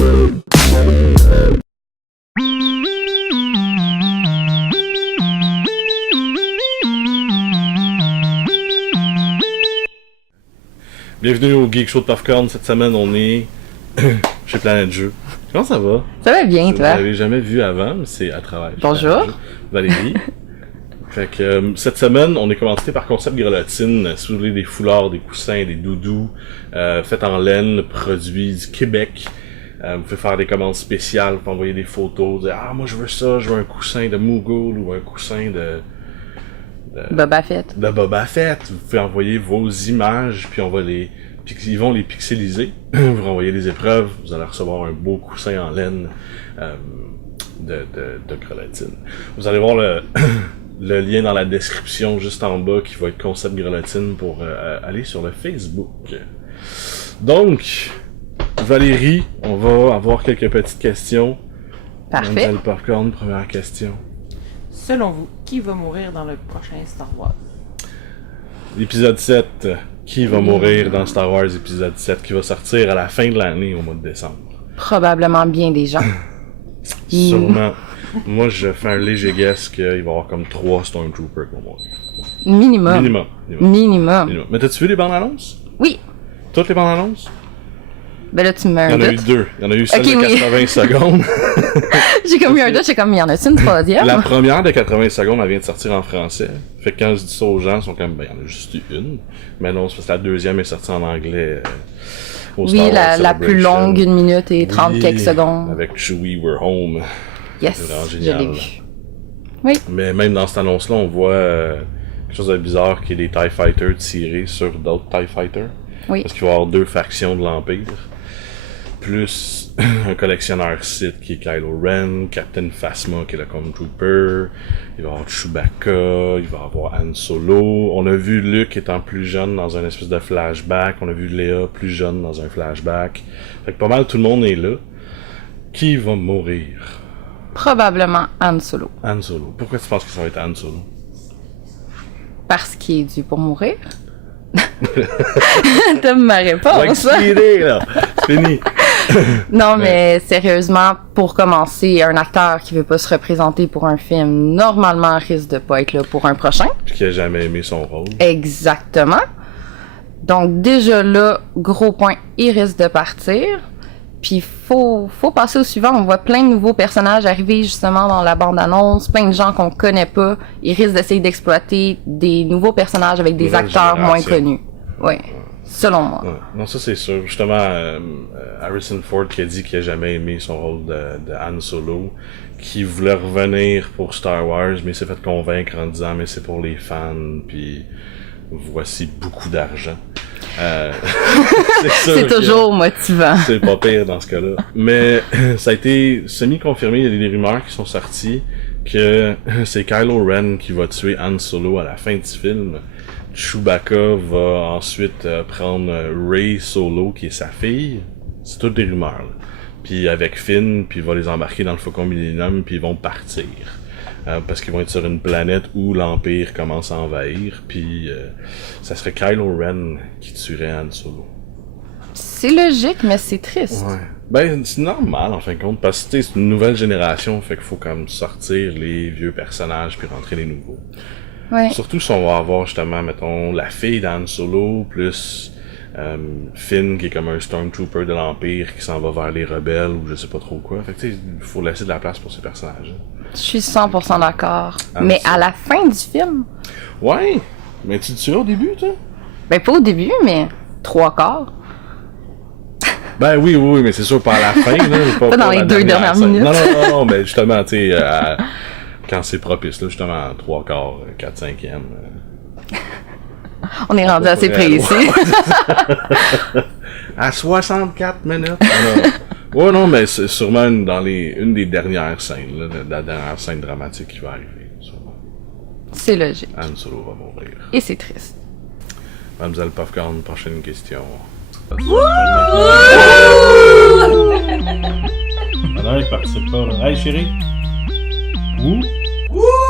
Bienvenue au Geek Show de Popcorn. Cette semaine, on est chez Planète Jeux. Comment ça va? Ça va bien, toi? Vous l'avez jamais vu avant, mais c'est à travers. Bonjour. Valérie. Fait que cette semaine, on est commencé par Concept Grelottine. Si vous voulez des foulards, des coussins, des doudous, faits en laine, produits du Québec. Vous pouvez faire des commandes spéciales, vous pouvez envoyer des photos, dire « Ah, moi je veux ça, je veux un coussin de Moogle ou un coussin de Boba Fett. De Boba Fett. » Vous pouvez envoyer vos images, puis ils vont les pixeliser. Vous renvoyez des épreuves, vous allez recevoir un beau coussin en laine de Grelottine. Vous allez voir le lien dans la description juste en bas qui va être Concept Grelottine pour aller sur le Facebook. Donc, Valérie, on va avoir quelques petites questions. Parfait. Mademoiselle Popcorn, première question. Selon vous, qui va mourir dans le prochain Star Wars? L'épisode 7. Qui va mourir dans Star Wars épisode 7 qui va sortir à la fin de l'année au mois de décembre? Probablement bien des gens. Sûrement. Moi, je fais un léger guess qu'il va y avoir comme 3 Stormtroopers pour mourir. Minimum. Minimum. Mais t'as-tu vu les bandes annonces? Oui. Toutes les bandes annonces? Ben là, tu me mets Il y un en a eu doute. 2. Il y en a eu celle Ok, de oui. 80 secondes. J'ai comme eu un doute, j'ai comme, il y en a-tu une troisième? La première de 80 secondes, elle vient de sortir en français. Fait que quand je dis ça aux gens, ils sont comme, ben, il y en a juste eu une. Mais non, c'est parce que la deuxième est sortie en anglais au Star Oui, Wars la plus Celebration. longue, 1 minute et 30 Oui, quelques secondes. Avec Chewie, We're Home. Yes, C'est vraiment je génial. l'ai vu. Oui. Mais même dans cette annonce-là, on voit quelque chose de bizarre qui est des TIE Fighters tirés sur d'autres TIE Fighters. Oui. Parce qu'il va y avoir 2 factions de l'Empire. Plus un collectionneur Sith qui est Kylo Ren, Captain Phasma qui est le Clone Trooper, il va y avoir Chewbacca, il va y avoir Han Solo. On a vu Luke étant plus jeune dans un espèce de flashback, on a vu Leia plus jeune dans un flashback. Fait que pas mal tout le monde est là. Qui va mourir? Probablement Han Solo. Han Solo. Pourquoi tu penses que ça va être Han Solo? Parce qu'il est dû pour mourir. T'as ma réponse. Là. C'est fini. Non, mais sérieusement, pour commencer, un acteur qui veut pas se représenter pour un film, normalement, risque de pas être là pour un prochain. Puis qui a jamais aimé son rôle. Exactement. Donc, déjà là, gros point, il risque de partir. Puis, faut passer au suivant. On voit plein de nouveaux personnages arriver justement dans la bande-annonce, plein de gens qu'on connaît pas. Ils risquent d'essayer d'exploiter des nouveaux personnages avec des Nouvelle acteurs moins génération. connus. Oui, selon moi. Ouais. Non, ça c'est sûr. Justement, Harrison Ford qui a dit qu'il a jamais aimé son rôle de Han Solo, qui voulait revenir pour Star Wars, mais il s'est fait convaincre en disant mais c'est pour les fans, puis voici beaucoup d'argent. C'est toujours motivant. C'est pas pire dans ce cas-là. Mais ça a été semi-confirmé, il y a des rumeurs qui sont sorties que c'est Kylo Ren qui va tuer Han Solo à la fin du film. Chewbacca va ensuite prendre Rey Solo, qui est sa fille. C'est toutes des rumeurs, là. Puis avec Finn, puis il va les embarquer dans le Faucon Millennium, puis ils vont partir. Parce qu'ils vont être sur une planète où l'Empire commence à envahir, puis ça serait Kylo Ren qui tuerait Han Solo. C'est logique, mais c'est triste. Ouais. Ben, c'est normal en fin de compte, parce que c'est une nouvelle génération, fait qu'il faut comme sortir les vieux personnages puis rentrer les nouveaux. Ouais. Surtout si on va avoir justement, mettons, la fille d'Han Solo, plus Finn qui est comme un Stormtrooper de l'Empire qui s'en va vers les rebelles ou je sais pas trop quoi. Fait que tu sais, il faut laisser de la place pour ces personnages. Je suis 100% d'accord. Ah, Mais ça. à la fin du film, Ouais! Mais tu te tues au début, toi? ben pas au début, mais 3/4. Ben oui, mais c'est sûr pas à la fin, là. Pas dans les la 2 dernières scène. minutes. Non, mais justement, tu sais, quand c'est propice, là, justement, 3/4, 4/5e. On est rendu assez précis. À 64 minutes. Ouais, non, mais c'est sûrement une des dernières scènes, là, la dernière scène dramatique qui va arriver. Sûrement. C'est logique. Han Solo va mourir. Et c'est triste. Mademoiselle Popcorn, prochaine question. Alors, il participe pas, là. Hey, chérie. Où?